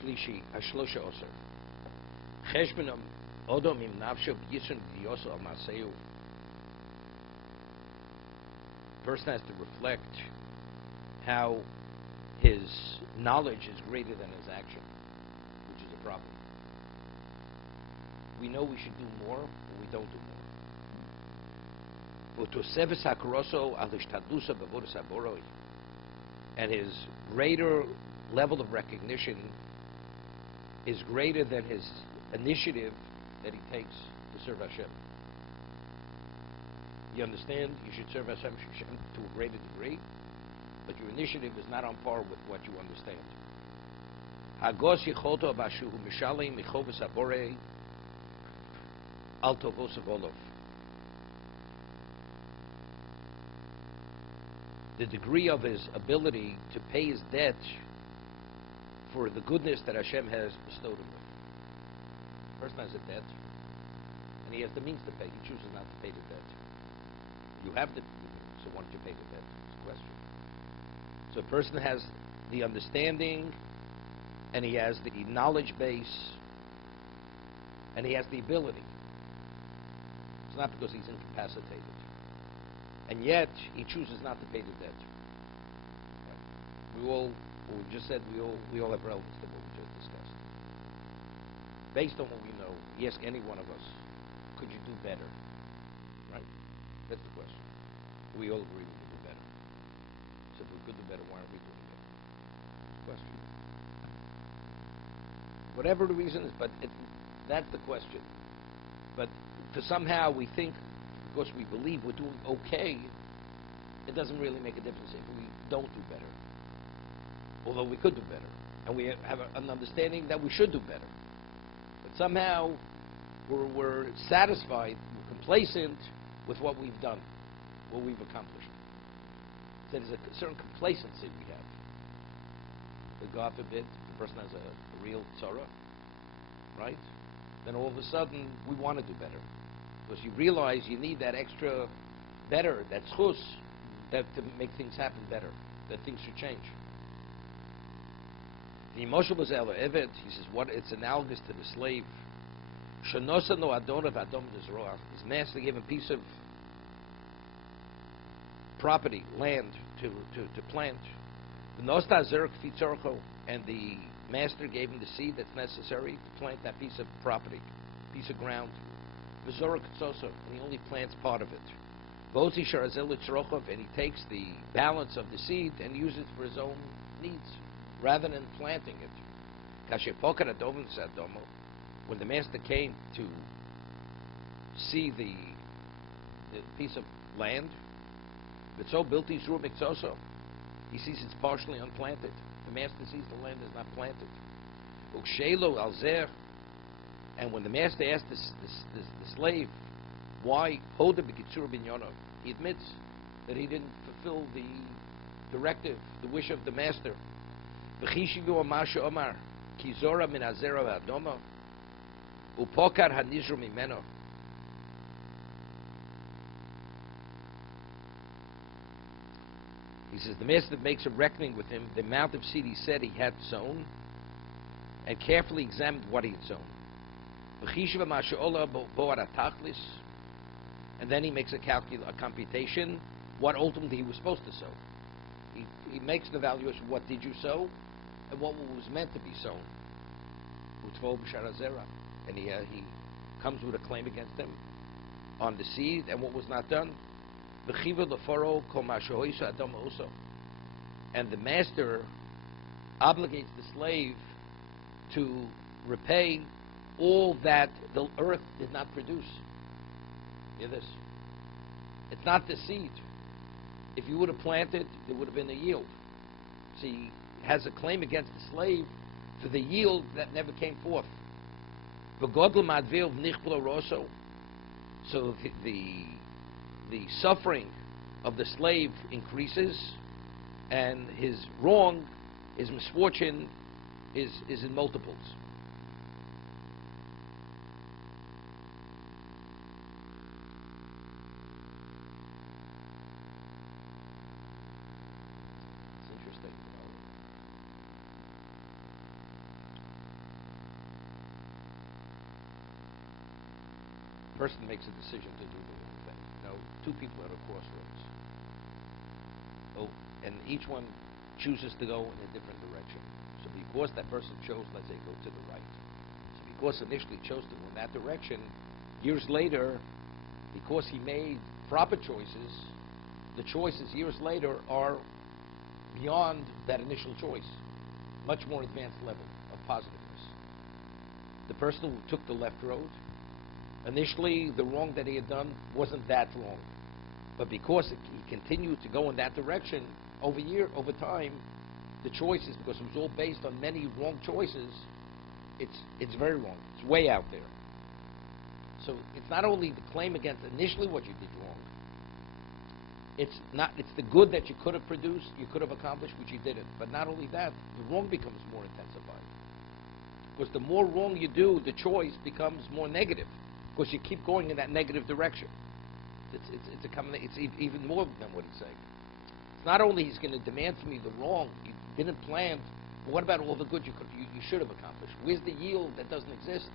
Shlishi, Hashlosha Oser. Cheshbon Odom im Nafsho B'Yisron B'Yoso Al Maseu. Person has to reflect how his knowledge is greater than his action, which is a problem. We know we should do more, but we don't do more. And his greater level of recognition is greater than his initiative that he takes to serve Hashem. You understand? You should serve Hashem to a greater degree, but your initiative is not on par with what you understand. Hagos yichoto bashu mishalim michovos habore al Chovos HaLevavos. The degree of his ability to pay his debt for the goodness that Hashem has bestowed him with. The person has a debt, and he has the means to pay. He chooses not to pay the debt. You have the so why don't you pay the debt? It's a question. So a person has the understanding, and he has the knowledge base, and he has the ability. It's not because he's incapacitated. And yet, he chooses not to pay the debt. Right. We all, what we just said, we all have relevance to what we just discussed. Based on what we know, you ask any one of us, could you do better? Right? That's the question. We all agree we could do better. So if we could do better, why aren't we doing better? Question. Whatever the reason is, but that's the question. But for somehow we think, because we believe we're doing okay, it doesn't really make a difference if we don't do better. Although we could do better. And we have an understanding that we should do better. But somehow we're satisfied, we're complacent with what we've done, what we've accomplished. So there's a certain complacency we have. That God forbid, the person has a real tzara, right? Then all of a sudden we want to do better. Because you realize you need that extra better, that schus, that to make things happen better, that things should change. The emotion was eleventh. He says, what? It's analogous to the slave. Shanosa no adonav adom dezroah. His master gave him a piece of property, land to plant. The nosta zerk fitzorcho, and the master gave him the seed that's necessary to plant that piece of property, piece of ground. And he only plants part of it. And he takes the balance of the seed and uses it for his own needs, rather than planting it. When the master came to see the piece of land, he sees it's partially unplanted. The master sees the land is not planted. And when the master asked the slave, why? He admits that he didn't fulfill the directive, the wish of the master. He says the master makes a reckoning with him, the amount of seed he said he had sown, and carefully examined what he had sown. And then he makes a computation what ultimately he was supposed to sow. He makes an evaluation, what did you sow and what was meant to be sown. And he comes with a claim against him on the seed and what was not done. And the master obligates the slave to repay all that the earth did not produce. Hear this. It's not the seed. If you would have planted, there would have been a yield. So he has a claim against the slave for the yield that never came forth. So the suffering of the slave increases, and his wrong, his misfortune, is in multiples. person makes a decision to do the wrong thing. Two people at a crossroads. Oh, and each one chooses to go in a different direction. So because that person chose, let's say, go to the right. So because initially chose to go in that direction, years later, because he made proper choices, the choices years later are beyond that initial choice, much more advanced level of positiveness. The person who took the left road, initially the wrong that he had done wasn't that wrong, but because he continued to go in that direction over time, the choices, because it was all based on many wrong choices, it's very wrong. It's way out there. So it's not only the claim against initially what you did wrong. It's the good that you could have produced, you could have accomplished, which you didn't. But not only that, the wrong becomes more intensified. Because the more wrong you do, the choice becomes more negative. Because you keep going in that negative direction. It's even more than what he's saying. It's not only he's going to demand from you the wrong you didn't plan, but what about all the good you should have accomplished? Where's the yield that doesn't exist?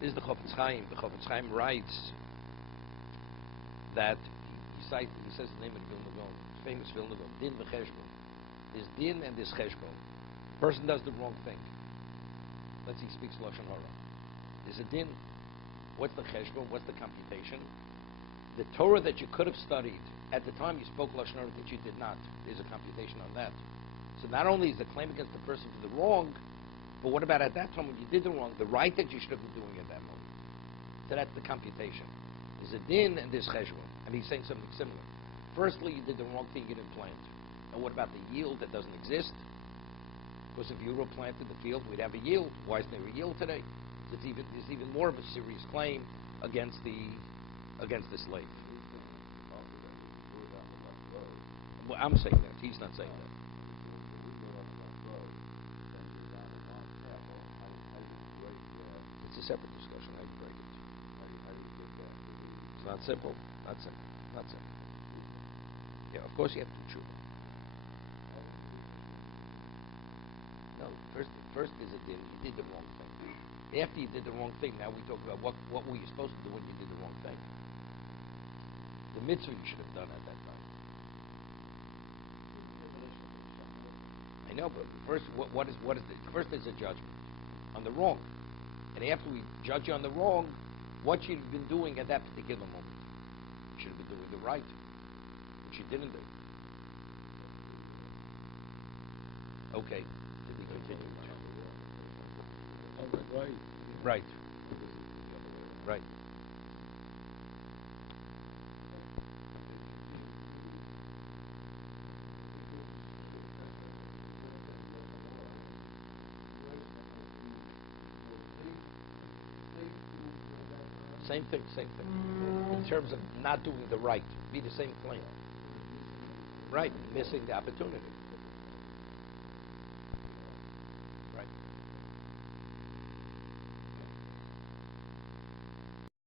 This is the Chovos HaLevavos. The Chovos HaLevavos writes that he says the name of the Vilna Gaon, famous Vilna Gaon, din v'cheshbon. There's din and there's cheshbon. Person does the wrong thing. Let's say he speaks Lashon Hara. There's a din. What's the cheshbon? What's the computation? The Torah that you could have studied at the time you spoke Lashon Hara that you did not. There's a computation on that. So not only is the claim against the person for the wrong, but what about at that time when you did the wrong, the right that you should have been doing at that moment? So that's the computation. There's a din and there's cheshbon. And he's saying something similar. Firstly, you did the wrong thing, you didn't plant. And what about the yield that doesn't exist? Because if you were planted the field, we'd have a yield. Why isn't there a yield today? So there's even more of a serious claim against the slave. Well, I'm saying that. He's not saying that. It's a separate discussion. I break it. It's not simple. Not simple. Not simple. Yeah, of course you have to tshuva. No, first is a din. You did the wrong thing. After you did the wrong thing, now we talk about what were you supposed to do when you did the wrong thing. The mitzvah you should have done at that time. I know, but first, what is the first is a judgment on the wrong, and after we judge you on the wrong, what you've been doing at that particular moment. You should have been doing the right, which you didn't do. Okay, did we continue? Right. Right. Same thing. In terms of not doing the right, be the same claim. Right, missing the opportunity.